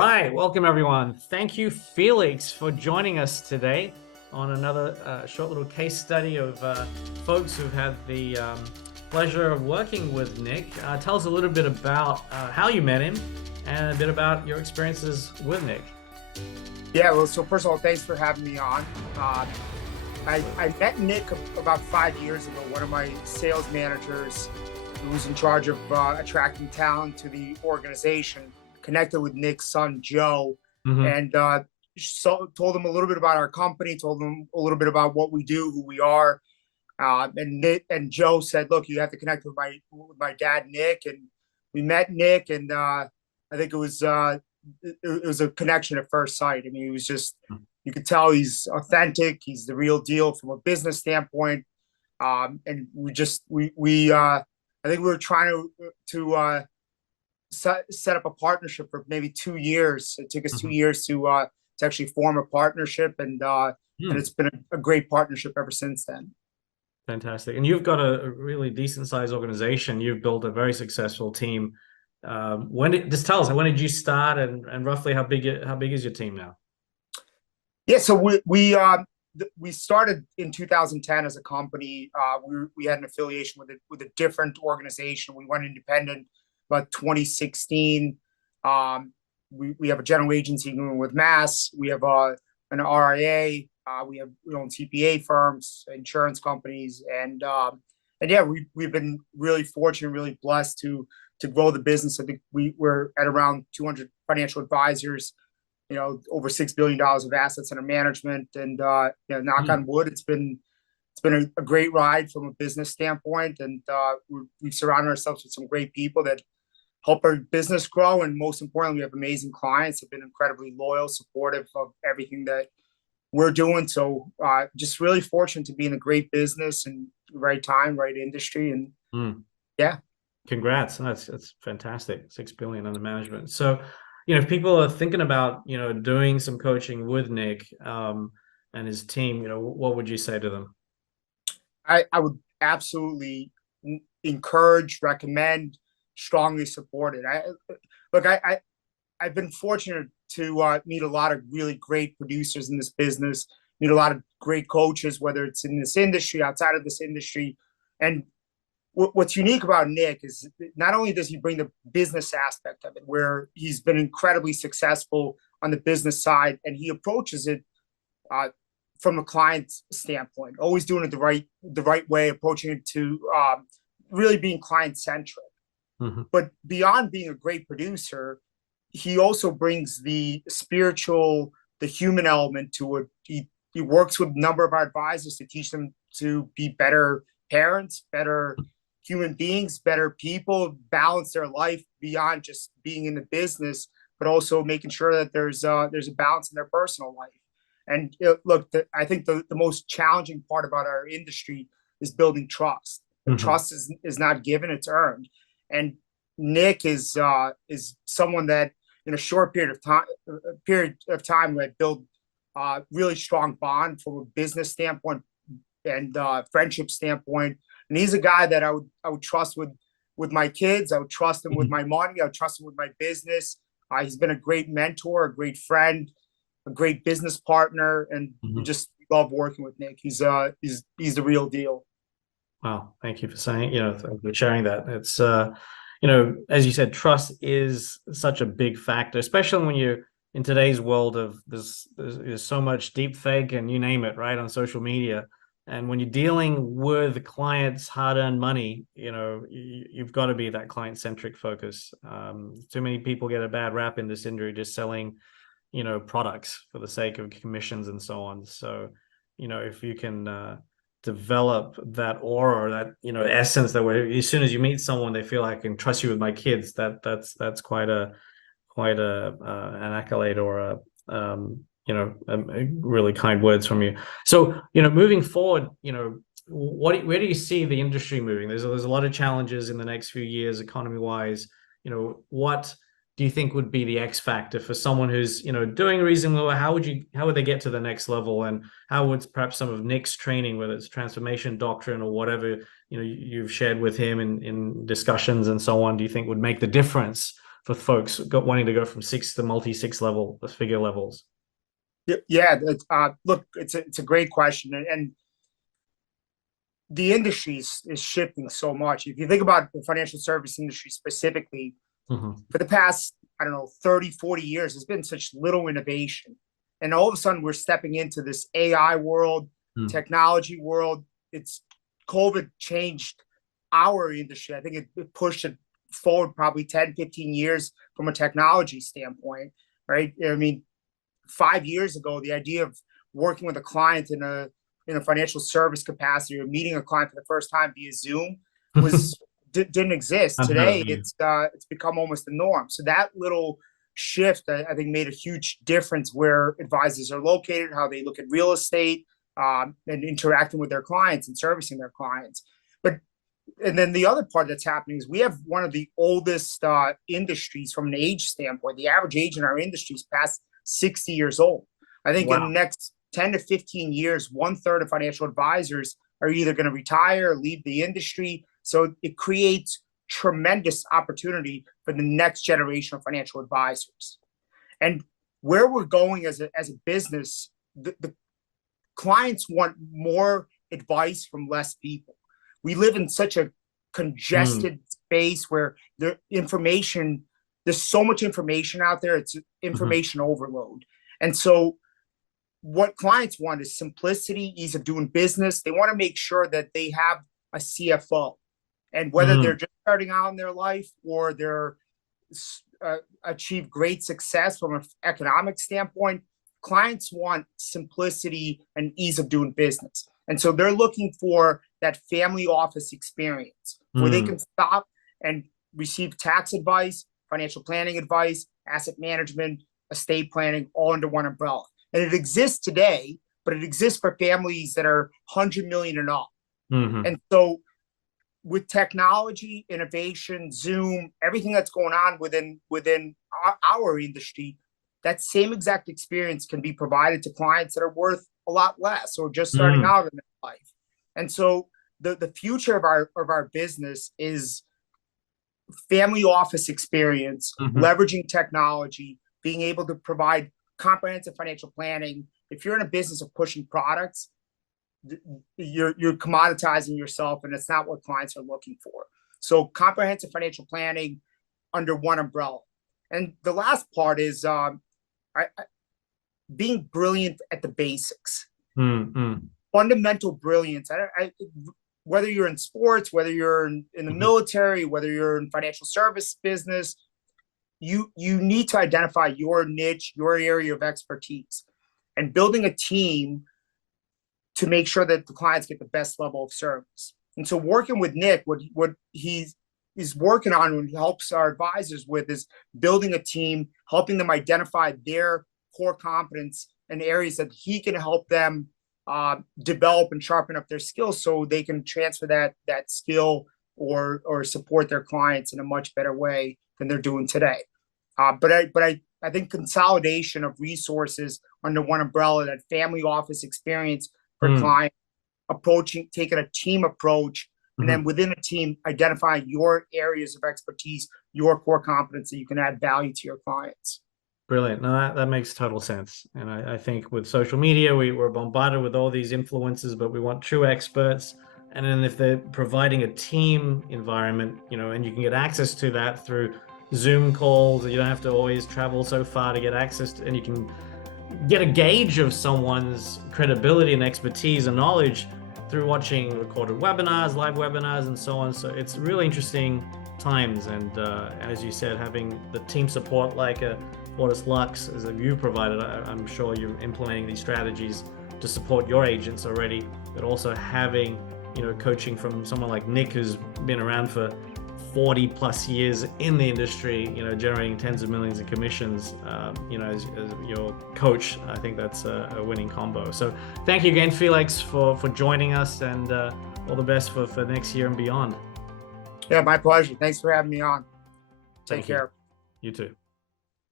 right, welcome everyone. Thank you, Felix, for joining us today on another short little case study of folks who've had the pleasure of working with Nick. Tell us a little bit about how you met him and a bit about your experiences with Nick. Yeah, well, so first of all, thanks for having me on. I met Nick about 5 years ago. One of my sales managers who was in charge of attracting talent to the organization connected with Nick's son, Joe, Mm-hmm. and told him a little bit about our company, told him a little bit about what we do, who we are. And Joe said, look, you have to connect with my dad, Nick. And we met Nick, and I think it was a connection at first sight. I mean, he was just, you could tell he's authentic. He's the real deal from a business standpoint. And I think we were trying to set up a partnership for maybe 2 years. It took us 2 years to actually form a partnership, and it's been a great partnership ever since then. Fantastic. And you've got a really decent sized organization. You've built a very successful team. Just tell us, when did you start, and roughly how big is your team now? Yeah, so we started in 2010 as a company. We had an affiliation with a different organization. We went independent about 2016. We have a general agency with Mass. We have an RIA. We own CPA firms, insurance companies, and yeah, we've been really fortunate, really blessed to grow the business. I think we're at around 200 financial advisors, over $6 billion of assets under management, and knock on wood, it's been a great ride from a business standpoint, and we've surrounded ourselves with some great people that help our business grow, and most importantly, we have amazing clients have been incredibly loyal, supportive of everything that we're doing. So just really fortunate to be in a great business and right time, right industry, and yeah. Congrats. That's fantastic. 6 billion under management. So, if people are thinking about, doing some coaching with Nick and his team, what would you say to them? I would absolutely encourage, recommend, strongly support it. I've been fortunate to meet a lot of really great producers in this business, meet a lot of great coaches, whether it's in this industry, outside of this industry. And what's unique about Nick is not only does he bring the business aspect of it, where he's been incredibly successful on the business side, and he approaches it from a client standpoint, always doing it the right way, approaching it to really being client centric. But beyond being a great producer, he also brings the spiritual, the human element to it. He works with a number of our advisors to teach them to be better parents, better human beings, better people, balance their life beyond just being in the business, but also making sure that there's a balance in their personal life. And look, I think the most challenging part about our industry is building trust. Trust is not given; it's earned. And Nick is someone that in a short period of time we built a really strong bond from a business standpoint and friendship standpoint. And he's a guy that I would trust with my kids. I would trust him with my money. I would trust him with my business. He's been a great mentor, a great friend, a great business partner, and we just love working with Nick. He's the real deal. Wow, thank you for saying, for sharing that. It's as you said, trust is such a big factor, especially when you're in today's world of there's so much deep fake and you name it, right, on social media. And when you're dealing with clients' hard-earned money, you've got to be that client-centric focus. Too many people get a bad rap in this industry just selling, products for the sake of commissions and so on. So, if you can develop that aura, or that essence, that way, as soon as you meet someone, they feel, I can trust you with my kids. That's quite an accolade, or really kind words from you. So, moving forward, where do you see the industry moving? There's a lot of challenges in the next few years, economy wise. What do you think would be the X factor for someone who's doing reasonably well? How would they get to the next level, and how would perhaps some of Nick's training, whether it's transformation doctrine or whatever you've shared with him in discussions and so on, do you think would make the difference for folks wanting to go from six to multi-six level figure levels? Yeah, look, it's a great question, and the industry is shifting so much. If you think about the financial service industry specifically, Mm-hmm. for the past, I don't know, 30, 40 years, there's been such little innovation. And all of a sudden, we're stepping into this AI world, technology world. It's COVID changed our industry. I think it pushed it forward probably 10, 15 years from a technology standpoint, right? I mean, 5 years ago, the idea of working with a client in a financial service capacity or meeting a client for the first time via Zoom was didn't exist. Unheard Today, of, yeah. it's become almost the norm. So that little shift, I think, made a huge difference where advisors are located, how they look at real estate, and interacting with their clients and servicing their clients. But and then the other part that's happening is we have one of the oldest industries from an age standpoint. The average age in our industry is past 60 years old. I think in the Wow. next 10 to 15 years, 1/3 of financial advisors are either going to retire or leave the industry. So it creates tremendous opportunity for the next generation of financial advisors. And where we're going as a business, the clients want more advice from less people. We live in such a Mm. congested space where there's so much information out there, it's Mm-hmm. information overload. And so what clients want is simplicity, ease of doing business. They want to make sure that they have a CFO. And whether Mm. they're just starting out in their life or they're achieve great success from an economic standpoint, clients want simplicity and ease of doing business. And so they're looking for that family office experience where they Mm. can stop and receive tax advice, financial planning advice, asset management, estate planning, all under one umbrella. And it exists today, but it exists for families that are 100 million and up. Mm-hmm. And so with technology, innovation, Zoom, everything that's going on within our industry, that same exact experience can be provided to clients that are worth a lot less or just starting Mm. out in their life. And so the future of our business is family office experience, Mm-hmm. leveraging technology, being able to provide comprehensive financial planning. If you're in a business of pushing products, you're commoditizing yourself, and it's not what clients are looking for. So comprehensive financial planning under one umbrella. And the last part is being brilliant at the basics, Mm-hmm. fundamental brilliance. Whether you're in sports, whether you're in the Mm-hmm. military, whether you're in financial service business, you need to identify your niche, your area of expertise, and building a team to make sure that the clients get the best level of service. And so working with Nick, what he's working on and helps our advisors with is building a team, helping them identify their core competence and areas that he can help them develop and sharpen up their skills so they can transfer that skill or support their clients in a much better way than they're doing today. But I think consolidation of resources under one umbrella, that family office experience for Mm. clients, taking a team approach, and then Mm-hmm. within a team, identifying your areas of expertise, your core competence that you can add value to your clients. Brilliant. No, that makes total sense. And I think with social media, we're bombarded with all these influencers, but we want true experts. And then if they're providing a team environment, and you can get access to that through Zoom calls, you don't have to always travel so far to get access to, and you can get a gauge of someone's credibility and expertise and knowledge through watching recorded webinars, live webinars, and so on. So it's really interesting times. And as you said, having the team support like a Fortix Lux, as you provided, I'm sure you're implementing these strategies to support your agents already, but also having, coaching from someone like Nick, who's been around for 40 plus years in the industry, generating tens of millions in commissions, as your coach. I think that's a winning combo. So thank you again, Felix, for joining us, and all the best for next year and beyond. Yeah, my pleasure. Thanks for having me on. Take Thank you. care. You too.